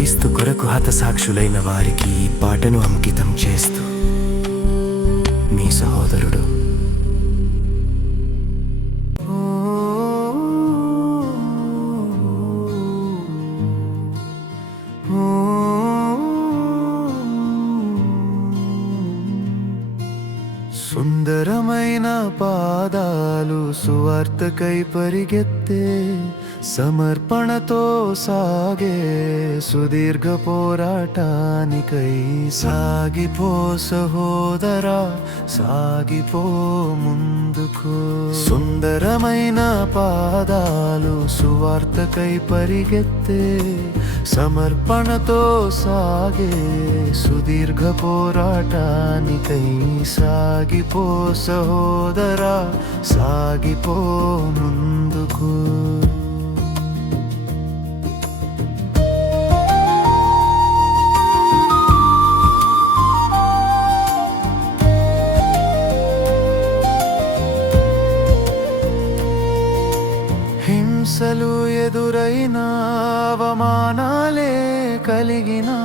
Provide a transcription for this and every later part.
క్రీస్తు కొరకు హతసాక్షులైన వారికి ఈ పాటను అంకితం చేస్తూ మీ సహోదరుడు. సుందరమైన పాదాలు సువార్తకై పరిగెత్తే, సమర్పణతో సాగే సుదీర్ఘ పోరాటానికై సాగిపో సహోదరా, సాగిపో ముందుకు. సుందరమైన పాదాలు సువార్తకై పరిగెత్తే, సమర్పణతో సాగే సుదీర్ఘ పోరాటానికై సాగిపో సహోదరా, సాగిపో ముందుకు. హింసలు ఎదురైనా, అవమానాలే కలిగినా,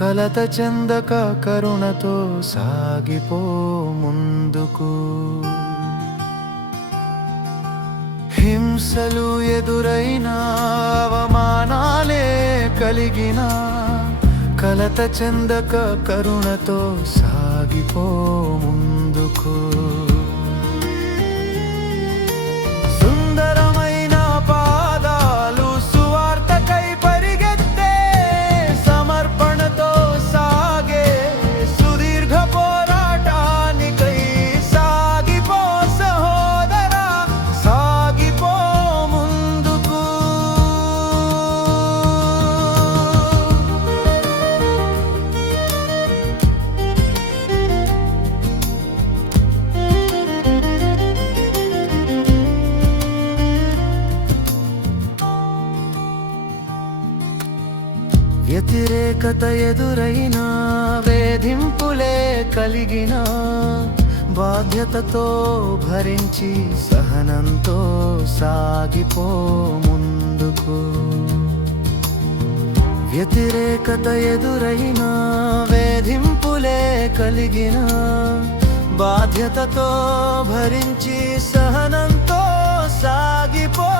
కలత చెందక కరుణతో సాగిపో ముందుకు. హింసలు ఎదురైనా, అవమానాలే కలిగినా, కలత చెందక కరుణతో సాగిపో ముందుకు. వ్యతిరేకత ఎదురైనా, వేధింపులే కలిగినా, బాధ్యతతో భరించి సహనంతో సాగిపో ముందుకు. వ్యతిరేకత ఎదురైనా, వేధింపులే కలిగినా, బాధ్యతతో భరించి సహనంతో సాగిపో